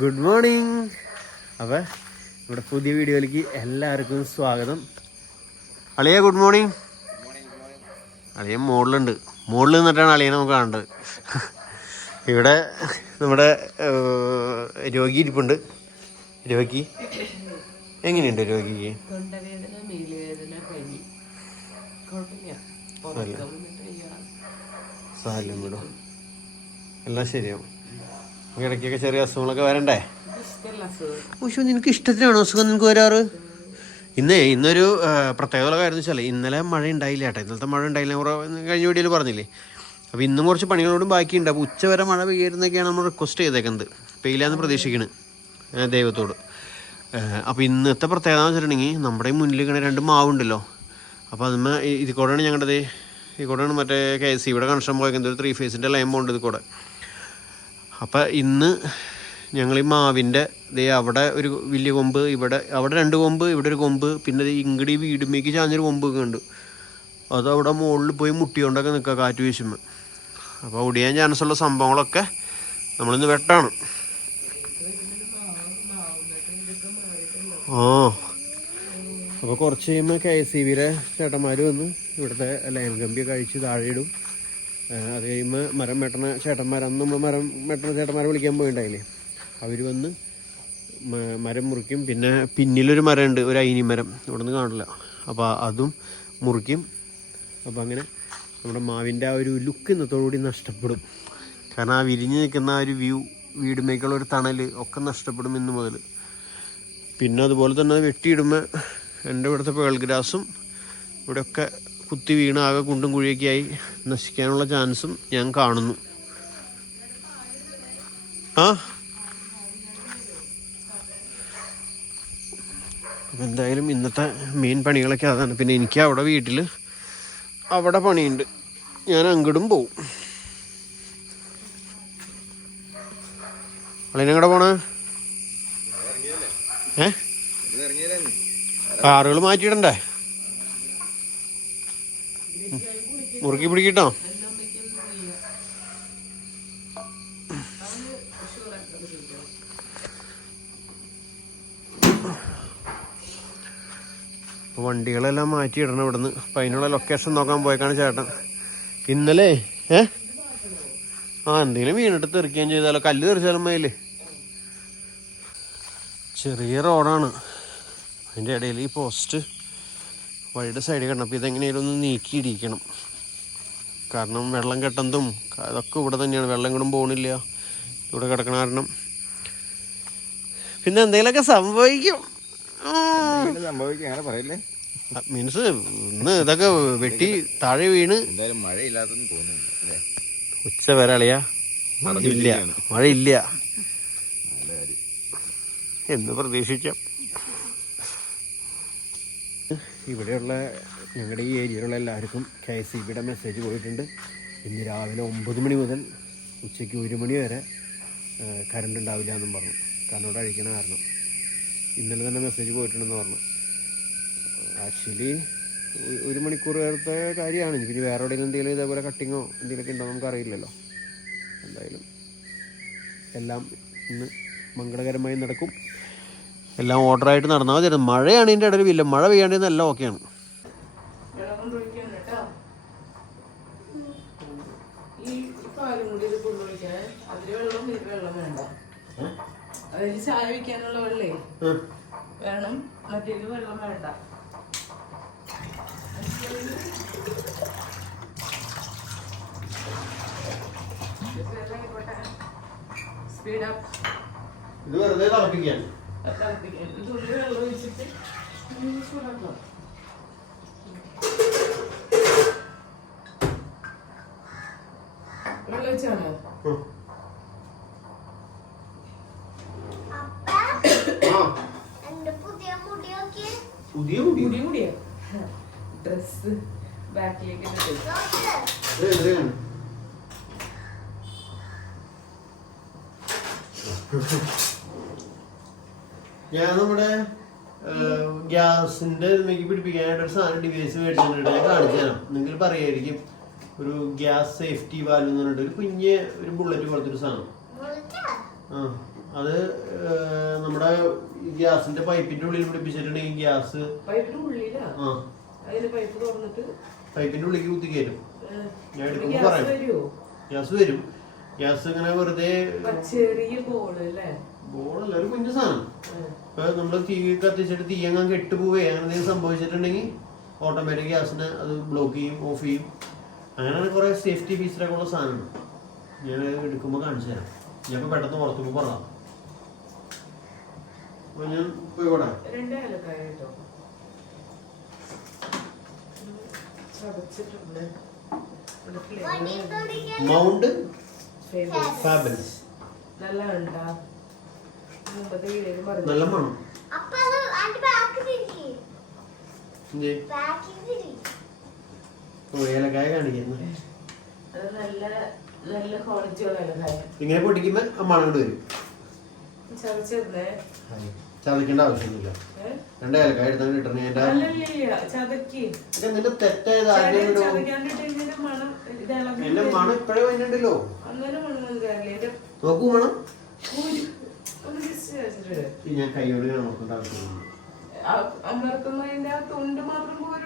Good morning. അപ്പോൾ ഇവിടെ പുതിയ വീഡിയോയിലേക്ക് എല്ലാവർക്കും സ്വാഗതം. അളിയ ഗുഡ് മോർണിംഗ്. അളിയൻ മുകളിലുണ്ട്. മുകളിൽ നിന്നിട്ടാണ് അളിയനെ നമുക്ക് കാണേണ്ടത്. ഇവിടെ നമ്മുടെ രോഗി ഇരിപ്പുണ്ട്. രോഗി എങ്ങനെയുണ്ട്? രോഗിക്ക് സാഹചര്യം വിടും, എല്ലാം ശരിയാവും. ഇടയ്ക്കൊക്കെ ചെറിയ അസുഖങ്ങളൊക്കെ വരണ്ടേ? പക്ഷേ നിനക്ക് ഇഷ്ടത്തിനാണോ അസുഖം നിനക്ക് വരാറ്? ഇന്നൊരു പ്രത്യേകത കാര്യം വെച്ചാൽ ഇന്നലെ മഴ ഉണ്ടായില്ല കേട്ടോ. ഇന്നലത്തെ മഴ ഉണ്ടായില്ല, കഴിഞ്ഞ വീഡിയോയിൽ പറഞ്ഞില്ലേ. അപ്പോൾ ഇന്നും കുറച്ച് പണികളോടും ബാക്കിയുണ്ട്. അപ്പോൾ ഉച്ച വരെ മഴ പെയ്യുന്നതൊക്കെയാണ് നമ്മൾ റിക്വസ്റ്റ് ചെയ്തേക്കുന്നത്. പെയ്യില്ലാന്ന് പ്രതീക്ഷിക്കണം ദൈവത്തോട്. അപ്പോൾ ഇന്നത്തെ പ്രത്യേകത എന്ന് വെച്ചിട്ടുണ്ടെങ്കിൽ നമ്മുടെ മുന്നിൽ ഇങ്ങനെ 2 മാവുണ്ടല്ലോ. അപ്പോൾ അതിന്മേ ഇത് കൂടെയാണ് ഞങ്ങളുടെ കൂടെയാണ് മറ്റേ KSCBയുടെ കണക്ഷൻ പോയേക്കുന്നത്. ഒരു 3 ഫേസിൻ്റെ ലൈൻ പോകുന്നുണ്ട് ഇത് കൂടെ. അപ്പം ഇന്ന് ഞങ്ങൾ ഈ മാവിൻ്റെ അവിടെ ഒരു വലിയ കൊമ്പ്, അവിടെ 2 കൊമ്പ്, ഇവിടെ ഒരു കൊമ്പ്, പിന്നെ ഇങ്ങടി വീടുമ്പേക്ക് ചാഞ്ഞൊരു കൊമ്പൊക്കെ ഉണ്ട്. അതവിടെ മുകളിൽ പോയി മുട്ടിയോണ്ടൊക്കെ നിൽക്കുക കാറ്റ് വീശുമ്പോൾ. അപ്പോൾ ഒടിയാൻ ചാൻസുള്ള സംഭവങ്ങളൊക്കെ നമ്മളിന്ന് വെട്ടാണ്. അപ്പോൾ കുറച്ച് കഴിയുമ്പോൾ KSCBയുടെ ചേട്ടന്മാർ വന്ന് ഇവിടുത്തെ ലൈൻ കമ്പിയൊക്കെ കഴിച്ച് താഴെ ഇടും. അത് കഴിയുമ്പോൾ മരം വെട്ടണ ചേട്ടന്മാർ, അന്ന് നമ്മൾ മരം വെട്ടണ ചേട്ടന്മാരെ വിളിക്കാൻ പോയിണ്ടായില്ലേ, അവർ വന്ന് മരം മുറിക്കും. പിന്നെ പിന്നിലൊരു മരമുണ്ട്, ഒരു അയിനി മരം, ഇവിടെ നിന്ന് കാണില്ല. അപ്പോൾ അതും മുറിക്കും. അപ്പോൾ അങ്ങനെ നമ്മുടെ മാവിൻ്റെ ആ ഒരു ലുക്ക് ഇന്നത്തോടുകൂടി നഷ്ടപ്പെടും. കാരണം ആ വിരിഞ്ഞ് നിൽക്കുന്ന ആ ഒരു വ്യൂ, വീടുമേക്കുള്ള ഒരു തണൽ ഒക്കെ നഷ്ടപ്പെടും ഇന്ന് മുതൽ. പിന്നെ അതുപോലെ തന്നെ വെട്ടിയിടുമ്പോൾ എൻ്റെ ഇവിടുത്തെ പേൾ ഗ്രാസും ഇവിടെയൊക്കെ കുത്തി വീണ് ആകെ കുണ്ടും കുഴിയൊക്കെ ആയി നശിക്കാനുള്ള ചാൻസും ഞാൻ കാണുന്നു. അപ്പം എന്തായാലും ഇന്നത്തെ മെയിൻ പണികളൊക്കെ അതാണ്. പിന്നെ എനിക്ക് അവിടെ വീട്ടിൽ അവിടെ പണിയുണ്ട്, ഞാൻ അങ്ങോട്ടും പോവും. അളിനെങ്ങടെ പോണേ? കാറുകൾ മാറ്റിയിടണ്ടേ? മുറുക്കി പിടിക്കട്ടോ. വണ്ടികളെല്ലാം മാറ്റിയിടണം ഇവിടുന്ന്. അപ്പം അതിനുള്ള ലൊക്കേഷൻ നോക്കാൻ പോയേക്കാണ് ചേട്ടൻ. ഇന്നലെ എന്തെങ്കിലും വീണിട്ട് തെറിക്കുകയും ചെയ്താലോ, കല്ല് തെറിച്ചാലും മതില്. ചെറിയ റോഡാണ്, അതിൻ്റെ ഇടയിൽ ഈ പോസ്റ്റ് വഴിയുടെ സൈഡിൽ കിടണം. അപ്പോൾ ഇതെങ്ങനെയാലും ഒന്ന് നീക്കിയിടിക്കണം. കാരണം വെള്ളം കെട്ടുന്നതും അതൊക്കെ ഇവിടെ തന്നെയാണ്. വെള്ളം ഇങ്ങോട്ടും പോകണില്ല, ഇവിടെ കിടക്കണ കാരണം. പിന്നെ എന്തെങ്കിലുമൊക്കെ സംഭവിക്കും. മീൻസ് ഇന്ന് ഇതൊക്കെ വെട്ടി താഴെ വീണ് ഉച്ച വരെ അളിയാ മഴയില്ല എന്ന് പ്രതീക്ഷിക്കാം. ഇവിടെയുള്ള ഞങ്ങളുടെ ഈ ഏരിയയിലുള്ള എല്ലാവർക്കും KSCBയുടെ മെസ്സേജ് പോയിട്ടുണ്ട്. ഇന്ന് രാവിലെ 9 മണി മുതൽ ഉച്ചയ്ക്ക് 1 മണി വരെ കറണ്ട് ഉണ്ടാവില്ല എന്നും പറഞ്ഞു. കാരണം ഇവിടെ അഴിക്കണ കാരണം. ഇന്നലെ തന്നെ മെസ്സേജ് പോയിട്ടുണ്ടെന്ന് പറഞ്ഞു. ആക്ച്വലി 1 മണിക്കൂർ നേരത്തെ കാര്യമാണ്. ഇനി വേറെ എവിടെയെങ്കിലും എന്തെങ്കിലും ഇതേപോലെ കട്ടിങ്ങോ എന്തെങ്കിലുമൊക്കെ ഉണ്ടോ നമുക്കറിയില്ലല്ലോ. എന്തായാലും എല്ലാം ഇന്ന് മംഗളകരമായി നടക്കും. എല്ലാം ഓർഡറായിട്ട് നടന്നാൽ മതി. മഴയാണ് ഇതിൻ്റെ ഇടയിൽ ഇല്ല, മഴ പെയ്യാണ്ടിരുന്ന എല്ലാം ഓക്കെയാണ്. ചായ വയ്ക്കാനുള്ള വെള്ളേ വേണം, മറ്റേത് വെള്ളം വേണ്ട. ഇത് വെറുതെ തിളപ്പിക്കാൻ വെള്ളം ഒഴിച്ചിട്ട് ചൂടാക്കാം. വെള്ളം ഒഴിച്ചാണോ? പുതിയ മുടിയോ? ഡ്രസ് ബാക്കിലേക്ക് ഞാൻ നമ്മുടെ ഗ്യാസിന്റെ പിടിപ്പിക്കാനായിട്ട് ഒരു സാധനം ഡിവൈസ് മേടിച്ചിട്ടുണ്ട്. ഞാൻ കാണിച്ചു തരാം, നിങ്ങൾ പറയായിരിക്കും. ഒരു ഗ്യാസ് സേഫ്റ്റി വാൽവ് എന്ന് പറഞ്ഞിട്ട് ഒരു കുഞ്ഞ് ഒരു ബുള്ളറ്റ് പോലത്തെ ഒരു സാധനം. അത് നമ്മുടെ ഗ്യാസിന്റെ പൈപ്പിന്റെ ഉള്ളിൽ പിടിപ്പിച്ചിട്ടുണ്ടെങ്കിൽ ഗ്യാസ് പൈപ്പിന്റെ ഉള്ളിലേക്ക് കുത്തി കയറ്റും. ഞാൻ എടുക്കുമ്പോ പറയാം ഗ്യാസ് വരും. ഗ്യാസ് ഇങ്ങനെ വെറുതെ ബോളല്ല, ഒരു കുഞ്ഞു സാധനം. ഇപ്പൊ നമ്മള് തീ കത്തിച്ചിട്ട് തീ അങ്ങ് കെട്ടുപോവേ അങ്ങനെ എന്തെങ്കിലും സംഭവിച്ചിട്ടുണ്ടെങ്കിൽ ഓട്ടോമാറ്റിക് ഗ്യാസിനെ അത് ബ്ലോക്ക് ചെയ്യും, ഓഫ് ചെയ്യും. അങ്ങനെയാണ് കുറെ സേഫ്റ്റി ഫീച്ചറൊക്കെ ഉള്ള സാധനമാണ്. ഞാൻ എടുക്കുമ്പോൾ കാണിച്ചു തരാം. ഞാൻ പെട്ടെന്ന് പുറത്തുമ്പോൾ പറയാം. അപ്പൊ ഞാൻ പോയിക്കോട്ടെ. മൗണ്ട് ഫാബിൾസ് നല്ല മണം. ഏലക്കായ കാണിക്കുന്നു. ഇങ്ങനെ പൊട്ടിക്കുമ്പോ മണം കൊണ്ട് വരും. ചതക്കേണ്ട ആവശ്യമൊന്നുമില്ല. 2 ഏലക്കായ എടുത്താൽ കിട്ടണേ. എന്നിട്ട് തെറ്റായത് എന്റെ മണം ഇപ്പഴേ വന്നിട്ടുണ്ടല്ലോ. നോക്കൂ മണം. ഞാൻ കൈയോട് നോക്കേണ്ട ആവശ്യമില്ല.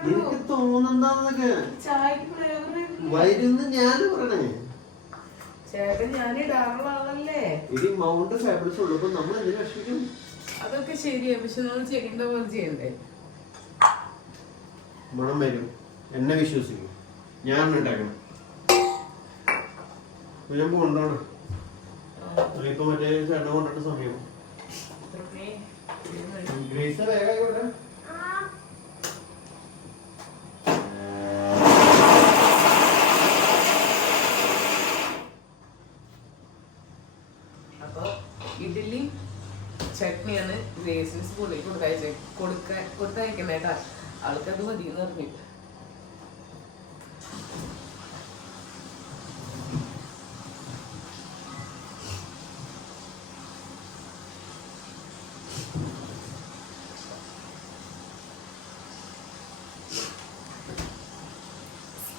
എനിക്ക് തോന്നുന്നുണ്ടാന്നൊക്കെ വരുന്ന ഞാൻ പറയണേ. ഇനി മൗണ്ട് ഫാബ്രിക്സ് ഉള്ളപ്പോ നമ്മൾ എന്തിനു വിഷമിക്കും? അതൊക്കെ ശരിയാ, പക്ഷെ നമ്മൾ ചെയ്യേണ്ട പോലെ ചെയ്യണ്ടേ? മണം വരും, എന്നെ വിശ്വസിക്കും. ഞാൻ ഉണ്ടാക്കണം. ഞാൻ കൊണ്ടോണം. ഇപ്പൊ മറ്റേ ചേട്ടൻ കൊണ്ടിട്ട് സമയം ഗ്രേസ് വേഗം. അപ്പൊ ഇഡ്ഡലി ചട്നിയാണ് ഗ്രേസിന് സ്കൂളിൽ കൊടുത്തയക്കണേട്ടാ. ആൾക്കത് മതിയെന്ന് പറഞ്ഞു.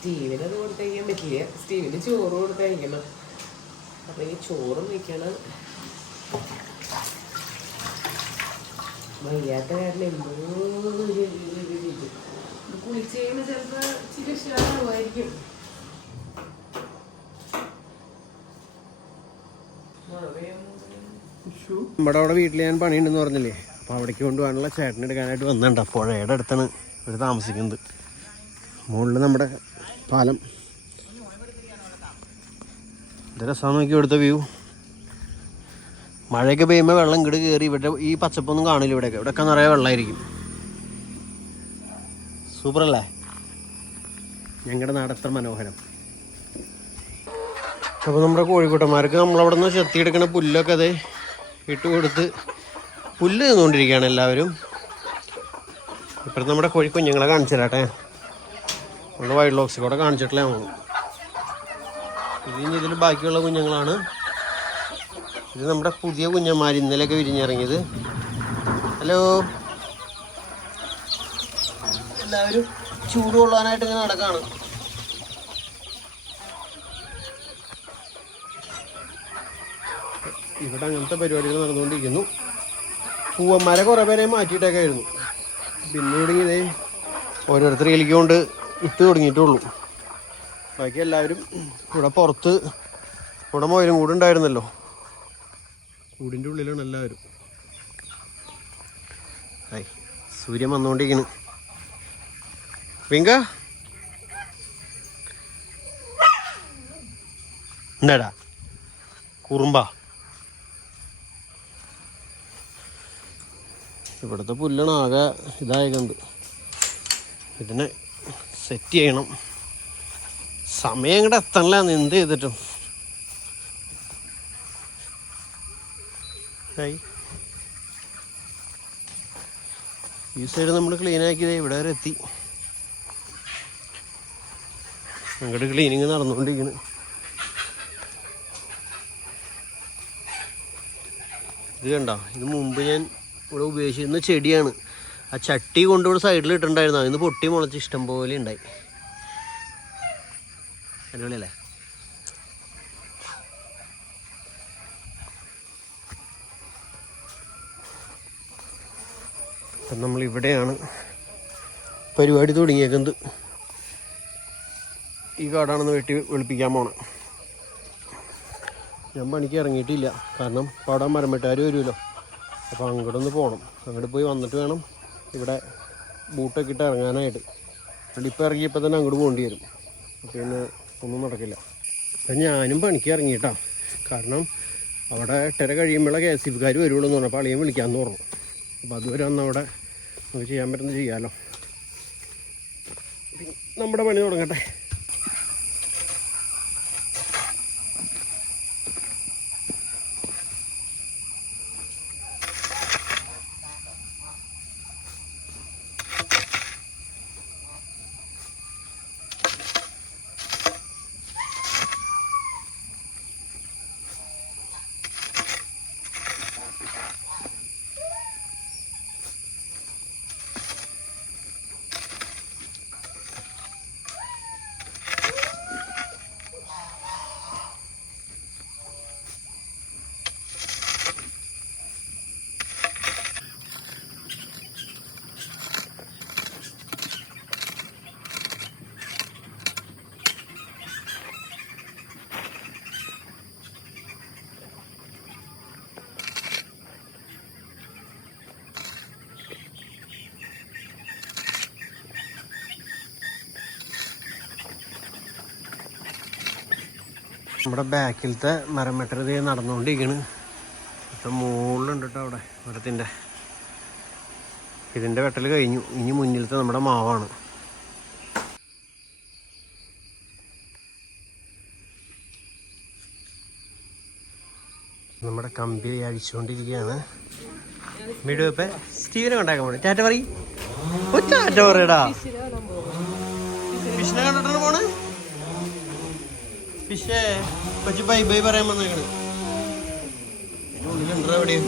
സ്റ്റീവിന് അത് കൊടുത്തയക്കാൻ പറ്റില്ല. സ്റ്റീവിന് ചോറ് കൊടുത്തയക്കണം. അപ്പൊ ഈ ചോറും വെക്കണം. വയ്യാത്ത കാരണം എന്തോ കുളിച്ച് കഴിയുമ്പോൾ ചിലപ്പോ ഇച്ചിരി ഉഷാറാവുമായിരിക്കും. നമ്മുടെ അവിടെ വീട്ടിൽ ഞാൻ പണിയുണ്ടെന്ന് പറഞ്ഞില്ലേ, അപ്പോൾ അവിടേക്ക് കൊണ്ടുപോകാനുള്ള ചേട്ടൻ എടുക്കാനായിട്ട് വന്നിട്ടുണ്ട്. പുഴയുടെ അടുത്താണ് ഇവർ താമസിക്കുന്നത്. മുകളിൽ നമ്മുടെ പാലം. ഇത് രസമാണ്. നോക്കി ഇവിടുത്തെ വ്യൂ. മഴയൊക്കെ പെയ്യുമ്പോൾ വെള്ളം ഇങ്ങോട്ട് കയറി ഇവിടെ ഈ പച്ചപ്പൊന്നും കാണില്ല. ഇവിടെയൊക്കെ നിറയെ വെള്ളമായിരിക്കും. സൂപ്പറല്ലേ ഞങ്ങളുടെ നാട്? എത്ര മനോഹരം. അപ്പോൾ നമ്മുടെ കോഴിക്കോട്ടന്മാർക്ക് നമ്മളവിടെ നിന്ന് ചെത്തിയെടുക്കണ പുല്ലൊക്കെ അത് ഇട്ട് കൊടുത്ത് പുല്ല് തിന്നുകൊണ്ടിരിക്കുകയാണ് എല്ലാവരും. ഇപ്പോഴത്തെ നമ്മുടെ കോഴി കുഞ്ഞുങ്ങളെ കാണിച്ചു തരാട്ടെ. നമ്മുടെ വൈൽഡ് ലോക്സിൽ കൂടെ കാണിച്ചിട്ടില്ല നമ്മൾ. ഇതിൽ ബാക്കിയുള്ള കുഞ്ഞുങ്ങളാണ്. ഇത് നമ്മുടെ പുതിയ കുഞ്ഞന്മാർ ഇന്നലെയൊക്കെ വിരിഞ്ഞിറങ്ങിയത്. ഹലോ. എല്ലാവരും ചൂട് കൊള്ളാനായിട്ട് ഇങ്ങനെ നടക്കാണ്. ഇവിടെ അങ്ങനത്തെ പരിപാടികൾ നടന്നുകൊണ്ടിരിക്കുന്നു. പൂവന്മാരെ കുറേ പേരെ മാറ്റിയിട്ടൊക്കെ ആയിരുന്നു. പിന്നെ തുടങ്ങിയതേ ഓരോരുത്തർ കളിക്കൊണ്ട് ഇട്ട് തുടങ്ങിയിട്ടുള്ളൂ. ബാക്കി എല്ലാവരും ഇവിടെ പുറത്ത് ഇവിടെ മൊയിലും കൂടെ ഉണ്ടായിരുന്നല്ലോ. കൂടിൻ്റെ ഉള്ളിലാണ് എല്ലാവരും. ഹായ്, സൂര്യൻ വന്നുകൊണ്ടിരിക്കുന്നു. വിങ്ക എന്താടാ കുറുമ്പ? ഇവിടുത്തെ പുല്ലാണ് ആകെ ഇതായതുണ്ട്. ഇതിനെ സെറ്റ് ചെയ്യണം. സമയം ഇങ്ങോട്ട് എത്തണില്ല എന്ത് ചെയ്തിട്ടും. ഈ സൈഡ് നമ്മൾ ക്ലീൻ ആക്കിയത് ഇവിടെ വരെ എത്തി. അങ്ങോട്ട് ക്ലീനിങ് നടന്നുകൊണ്ടിരിക്കുന്നു. ഇത് കണ്ടോ, ഇത് മുമ്പ് ഞാൻ ഇവിടെ ഉപയോഗിച്ചിരുന്ന ചെടിയാണ്. ആ ചട്ടി കൊണ്ടുകൂടെ സൈഡിൽ ഇട്ടിട്ടുണ്ടായിരുന്നു. അതിന് പൊട്ടി മുളച്ച് ഇഷ്ടം പോലെ ഉണ്ടായി. അടിപൊളിയല്ലേ? അപ്പം നമ്മളിവിടെയാണ് പരിപാടി തുടങ്ങിയേക്കുന്നത്. ഈ കാടാണെന്ന് വെട്ടി വെളുപ്പിക്കാൻ പോണം. ഞാൻ പണിക്ക് ഇറങ്ങിയിട്ടില്ല, കാരണം അവിടെ മരം വെട്ടുകാർ വരുമല്ലോ. അപ്പോൾ അങ്ങോട്ട് ഒന്ന് പോകണം. അങ്ങോട്ട് പോയി വന്നിട്ട് വേണം ഇവിടെ ബൂട്ടൊക്കെ ഇട്ട് ഇറങ്ങാനായിട്ട്. അതുകൊണ്ട് ഇപ്പോൾ ഇറങ്ങിയപ്പോൾ തന്നെ അങ്ങോട്ട് പോകേണ്ടി വരും. പിന്നെ ഒന്നും നടക്കില്ല. അപ്പം ഞാനും പണിക്ക് ഇറങ്ങിയിട്ടാ, കാരണം അവിടെ 8:30 കഴിയുമ്പോഴേ KSEBക്കാർ വരുള്ളൂ എന്ന് പറഞ്ഞപ്പോൾ അളിയൻ വിളിക്കാമെന്ന് പറഞ്ഞു. അപ്പോൾ അതുവരെ വന്ന് അവിടെ നമുക്ക് ചെയ്യാൻ പറ്റുന്നത് ചെയ്യാമല്ലോ. നമ്മുടെ പണി തുടങ്ങട്ടെ. നമ്മുടെ ബാക്കിലത്തെ മരം വെട്ടരുത് നടന്നുകൊണ്ടിരിക്കണ്. ഇപ്പം മുകളിലുണ്ട് കേട്ടോ അവിടെ മരത്തിൻ്റെ. ഇതിൻ്റെ വെട്ടൽ കഴിഞ്ഞു. ഇനി മുന്നിലത്തെ നമ്മുടെ മാവാണ്. നമ്മുടെ കമ്പി അഴിച്ചുകൊണ്ടിരിക്കുകയാണ്. വീഡിയോ ഇപ്പം സ്റ്റീവിനെ കൊണ്ടാക്കാൻ പോണേ. ടാറ്റ പറയും. ടാറ്റ പറയടാ. ഫിഷിനെ കണ്ടിട്ടാണ് പോണേ. ഫിഷേ കൊച്ചു ബൈ ബൈ പറയാൻ വന്നേക്കണ്. ഉള്ളിലുണ്ടോ എവിടെയും.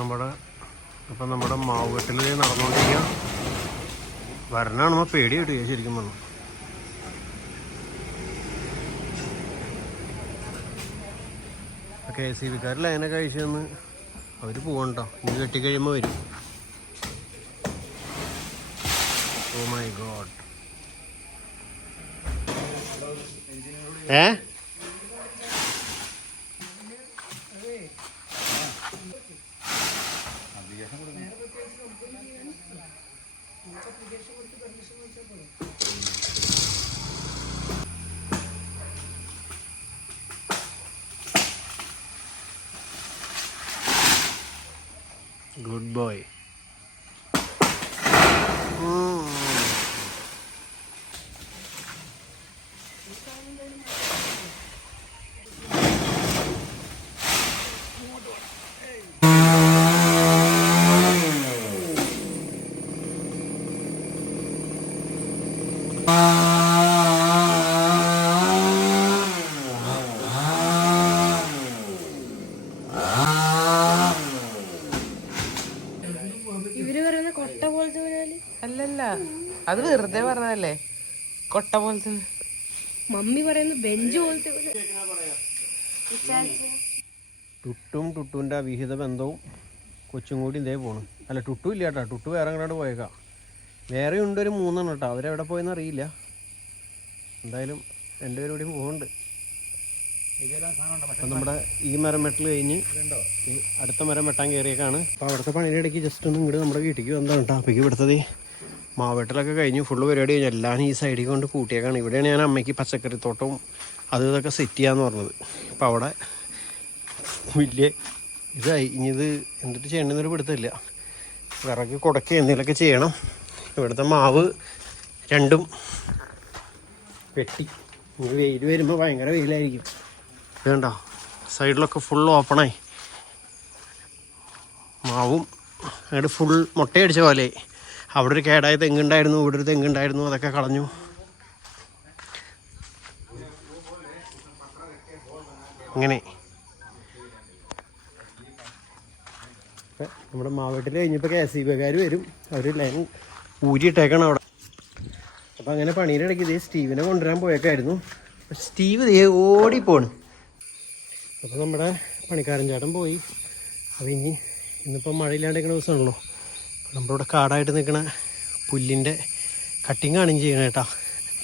നമ്മുടെ മാവ് വെട്ടിൽ നടന്നുകൊണ്ടിരിക്കുക. വരണാണെന്നോ പേടി കിട്ടുക ശരിക്കും വന്നു. KSEBക്കാർ ലൈനൊക്കെ കഴിച്ചു തന്ന് അവർ പോകണ്ടോ. ഇനി കെട്ടിക്കഴിയുമ്പോൾ വരും. Oh my god. Good boy. അല്ലല്ല, അത് വെറുതെ പറഞ്ഞതല്ലേ. കൊട്ട പോലത്തെ മമ്മി പറയുന്ന ബെഞ്ച് പോലത്തെ. ടുട്ടും ടുട്ടുവിൻ്റെ അവിഹിത ബന്ധവും കൊച്ചും കൂടി ഇതേ പോണു. അല്ല, ടുട്ടു ഇല്ല കേട്ടോ. ടുട്ടു വേറെ അങ്ങോട്ട് പോയേക്കാം. വേറെ ഉണ്ട് ഒരു 3 കേട്ടോ. അവരെവിടെ പോയെന്ന് അറിയില്ല. എന്തായാലും രണ്ടുപേരും കൂടിയും പോകുന്നുണ്ട്. അപ്പം നമ്മുടെ ഈ മരം വെട്ടൽ കഴിഞ്ഞ് ഈ അടുത്ത മരം വെട്ടാൻ കയറിയേക്കാണ്. അപ്പോൾ അവിടുത്തെ പണിയുടെ ഇടയ്ക്ക് ജസ്റ്റ് ഒന്ന് ഇങ്ങോട്ട് നമ്മുടെ വീട്ടിലേക്ക് വന്നതാണ് കേട്ടോ. അപ്പോൾ ഇവിടുത്തത് മാവെട്ടലൊക്കെ കഴിഞ്ഞു. ഫുള്ള് പരിപാടി കഴിഞ്ഞു. എല്ലാം ഈ സൈഡിൽ കൊണ്ട് കൂട്ടിയേക്കാണ്. ഇവിടെയാണ് ഞാൻ അമ്മയ്ക്ക് പച്ചക്കറിത്തോട്ടവും അത് ഇതൊക്കെ സെറ്റ് ചെയ്യാമെന്ന് പറഞ്ഞത്. അപ്പോൾ അവിടെ വലിയ ഇതായി. ഇനി ഇത് എന്നിട്ട് ചെയ്യണമെന്നൊരു പിടുത്തമില്ല. വിറക് കുടക്കുക എന്തെങ്കിലുമൊക്കെ ചെയ്യണം. ഇവിടുത്തെ മാവ് രണ്ടും വെട്ടി. ഇനി വെയിൽ വരുമ്പോൾ ഭയങ്കര വെയിലായിരിക്കും. വേണ്ട, സൈഡിലൊക്കെ ഫുൾ ഓപ്പണായി. മാവും അങ്ങോട്ട് ഫുൾ മുട്ടയടിച്ച പോലെ. അവിടെ ഒരു കേടായ തെങ്ങുണ്ടായിരുന്നു, ഇവിടെ ഒരു തെങ്ങുണ്ടായിരുന്നു, അതൊക്കെ കളഞ്ഞു. അങ്ങനെ നമ്മുടെ മാവെട്ടിൽ കഴിഞ്ഞപ്പോൾ KSEBക്കാർ വരും. അവർ ലൈൻ ഊരിയിട്ടേക്കണം അവിടെ. അപ്പം അങ്ങനെ പണിയുടെ ഇടയ്ക്ക് ഇതേ സ്റ്റീവിനെ കൊണ്ടുവരാൻ പോയേക്കായിരുന്നു. സ്റ്റീവ് ഇതേ ഓടിപ്പോണ്. അപ്പോൾ നമ്മുടെ പണിക്കാരൻ ചേട്ടൻ പോയി. അപ്പോൾ ഇന്നിപ്പോൾ മഴയില്ലാണ്ട് നിൽക്കുന്ന ദിവസമാണല്ലോ. നമ്മളിവിടെ കാടായിട്ട് നിൽക്കുന്ന പുല്ലിൻ്റെ കട്ടിങ്ങാണ് ചെയ്യണം കേട്ടോ.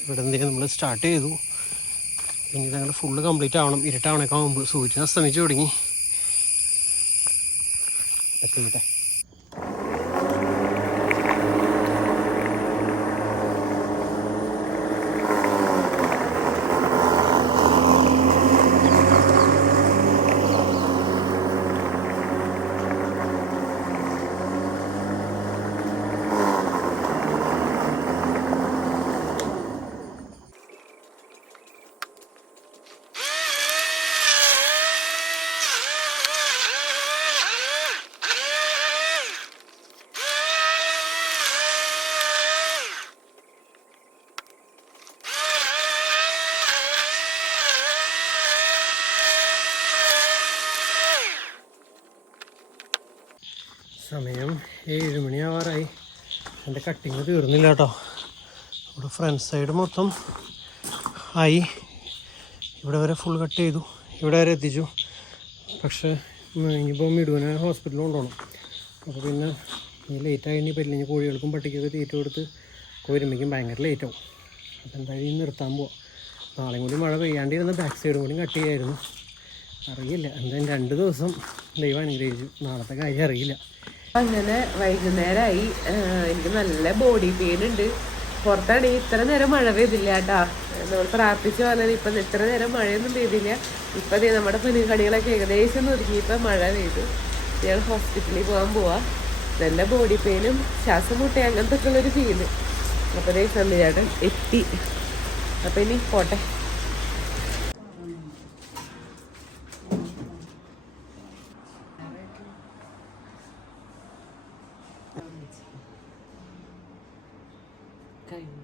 ഇവിടെ എന്തെങ്കിലും നമ്മൾ സ്റ്റാർട്ട് ചെയ്തു. ഇനി ഇതങ്ങനെ ഫുള്ള് കംപ്ലീറ്റ് ആവണം. ഇരുട്ടാവണേക്കാൾ മുമ്പ് സൂര്യൻ അസ്തമിച്ച് തുടങ്ങി. പറ്റിയിട്ടെ സമയം 7 മണിയാവാറായി. എൻ്റെ കട്ടിങ് തീർന്നില്ല കേട്ടോ. ഇവിടെ ഫ്രണ്ട് സൈഡ് മൊത്തം ആയി. ഇവിടെ വരെ ഫുൾ കട്ട് ചെയ്തു, ഇവിടെ വരെ എത്തിച്ചു. പക്ഷേ ഇനിയിപ്പോൾ മിടുവിനെ ഹോസ്പിറ്റലിൽ കൊണ്ടുപോകണം. അപ്പോൾ പിന്നെ ലേറ്റായി ഇനി പറ്റില്ല. ഇനി കോഴികൾക്കും പട്ടിക്കൊക്കെ തീറ്റ കൊടുത്ത് വരുമ്പോഴേക്കും ഭയങ്കര ലേറ്റാവും. അപ്പോൾ എന്തായാലും ഇനി നിർത്താൻ പോവാം. നാളെയും കൂടി മഴ പെയ്യാണ്ടിരുന്ന ബാക്ക് സൈഡും കൂടി കട്ട് ചെയ്യായിരുന്നു. അറിയില്ല, എന്തായാലും 2 ദിവസം ദൈവം അനുഗ്രഹിച്ചു. നാളത്തെ കാര്യം അറിയില്ല. അങ്ങനെ വൈകുന്നേരമായി. എനിക്ക് നല്ല ബോഡി പെയിൻ ഉണ്ട്. പുറത്താണെങ്കിൽ ഇത്ര നേരം മഴ പെയ്തില്ല കേട്ടാ. നമ്മൾ പ്രാർത്ഥിച്ചു പറഞ്ഞാൽ ഇപ്പം ഇത്ര നേരം മഴയൊന്നും പെയ്തില്ല. ഇപ്പം നമ്മുടെ പണികളൊക്കെ ഏകദേശം ഒതുങ്ങിയപ്പോൾ മഴ പെയ്തു. ഞങ്ങൾ ഹോസ്പിറ്റലിൽ പോകാൻ പോവാ. നല്ല ബോഡി പെയിനും ശ്വാസം മുട്ട അങ്ങനത്തെ ഒക്കെ ഉള്ളൊരു ഫീല്. അപ്പോൾ സന്ധ്യചേട്ടൻ എത്തി. അപ്പം ഇനി പോട്ടെ. കഴിഞ്ഞു.